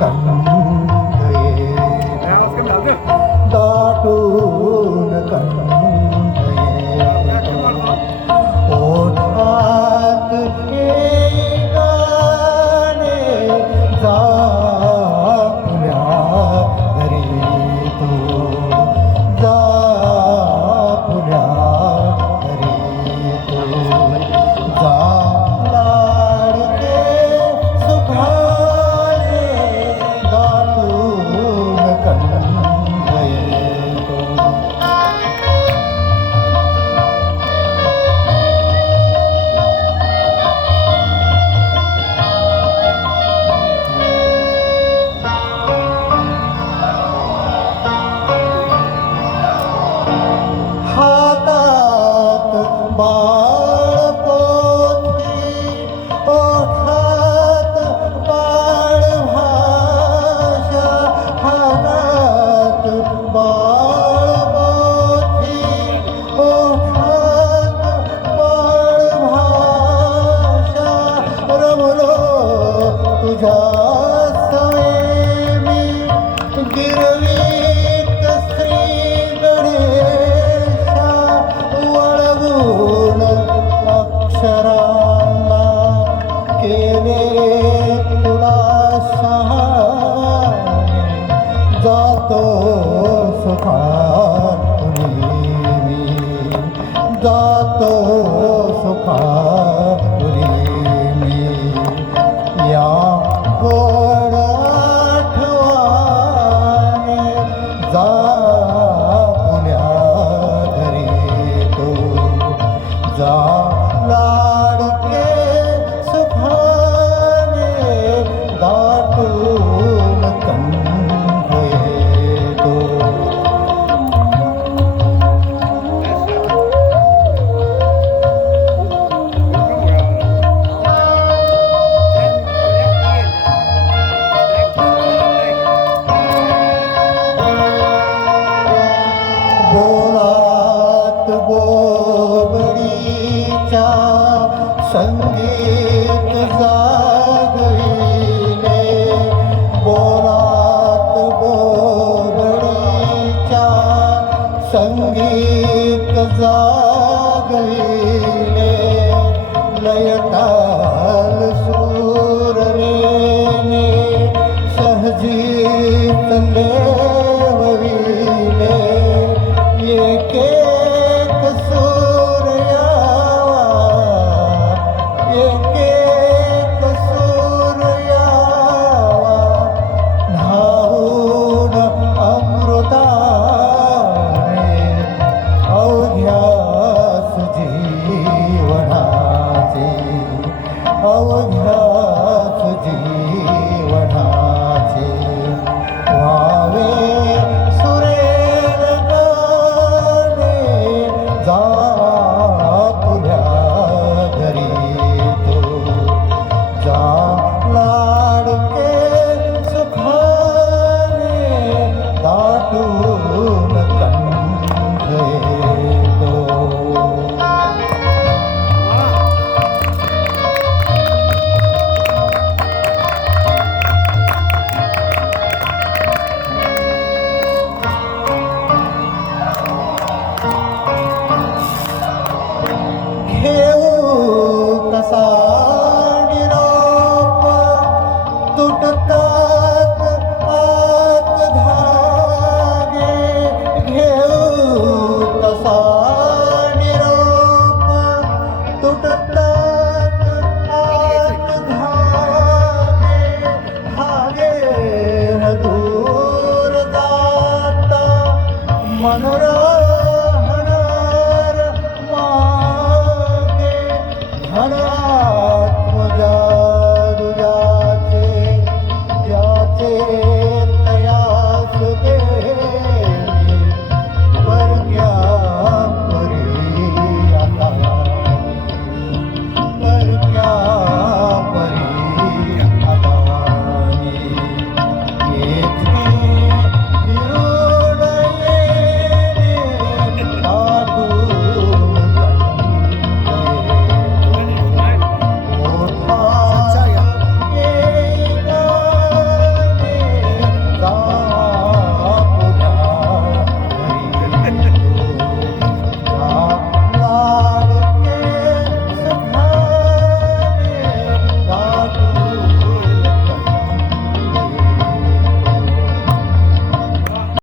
कंधये दाटून कंधये ओठात हे गाणे जा पुण्या घरी तू जा पुण्या घरी तू जा लाडके सुखाने दाटून कंधये तू हातात बाळ पोथी ओठात बाळ भाषा हातात बाळ पोथी ओठात बाळ भाषा रमलो तुझ्या सवे मी गिरवीत श्री गणेशा वळवून अक्षरांना केले तुला शहाणे जातो सुखाने मी जातो सुखाने मी या गोड आठवणी जा पुण्या घरी तू जा लाडके सुखाने दाटून कंधये तू बोलात बोबडीच्या संगीत जागविले बोलात बोबडीच्या संगीत जागविले लयताल सूर रे सहजी तले